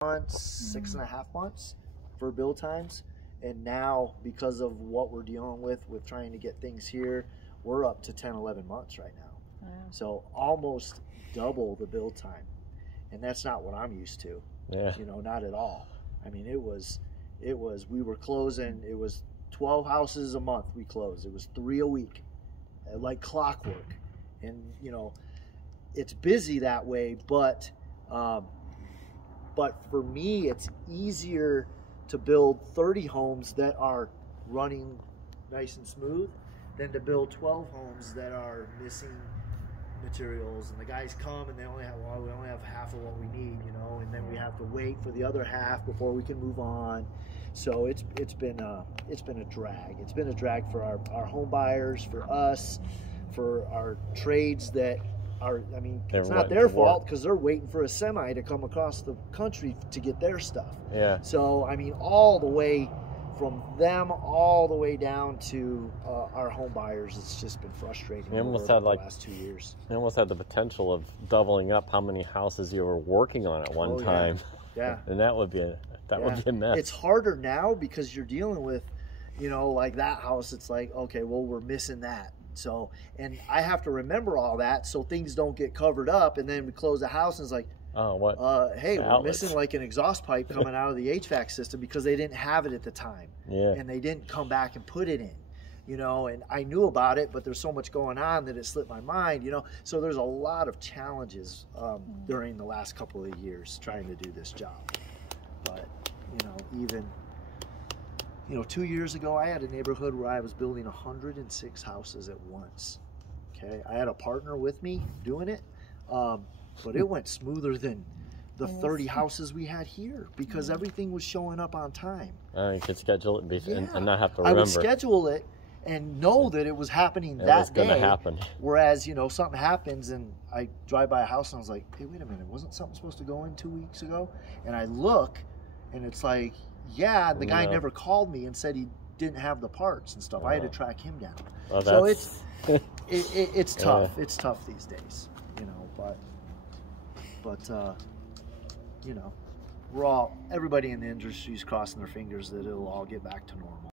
months, 6.5 months for build times. And now, because of what we're dealing with trying to get things here, we're up to 10, 11 months right now. Wow. So almost double the build time. And that's not what I'm used to. Yeah. You know, not at all. I mean, we were closing, it was 12 houses a month we closed. It was 3 a week, like clockwork. And, you know, it's busy that way, but for me, it's easier to build 30 homes that are running nice and smooth than to build 12 homes that are missing materials, and the guys come and they only have, well, we only have half of what we need, you know, and then we have to wait for the other half before we can move on. So it's been a drag. It's been a drag for our home buyers, for us, for our trades that are, I mean, it's not their fault because they're waiting for a semi to come across the country to get their stuff. Yeah. So I mean, all the way from them all the way down to our home buyers, it's just been frustrating over the last 2 years. You almost had the potential of doubling up how many houses you were working on at one time. Yeah. And that would be a mess. It's harder now because you're dealing with, you know, like that house. It's like, okay, well, we're missing that. So, and I have to remember all that so things don't get covered up, and then we close the house and it's like, oh, what? Hey, we're missing like an exhaust pipe coming out of the HVAC system because they didn't have it at the time. Yeah. And they didn't come back and put it in, you know, and I knew about it, but there's so much going on that it slipped my mind, you know. So there's a lot of challenges during the last couple of years trying to do this job. But, you know, even, you know, 2 years ago, I had a neighborhood where I was building 106 houses at once. Okay. I had a partner with me doing it. But it went smoother than the 30 houses we had here because everything was showing up on time. You could schedule it and not have to remember. I would schedule it and know that it was happening that day. It was going to happen. Whereas, you know, something happens and I drive by a house and I was like, hey, wait a minute, wasn't something supposed to go in 2 weeks ago? And I look and it's like, yeah, the guy never called me and said he didn't have the parts and stuff. I had to track him down. Well, so it's tough. It's tough these days, you know, but you know, everybody in the industry is crossing their fingers that it'll all get back to normal.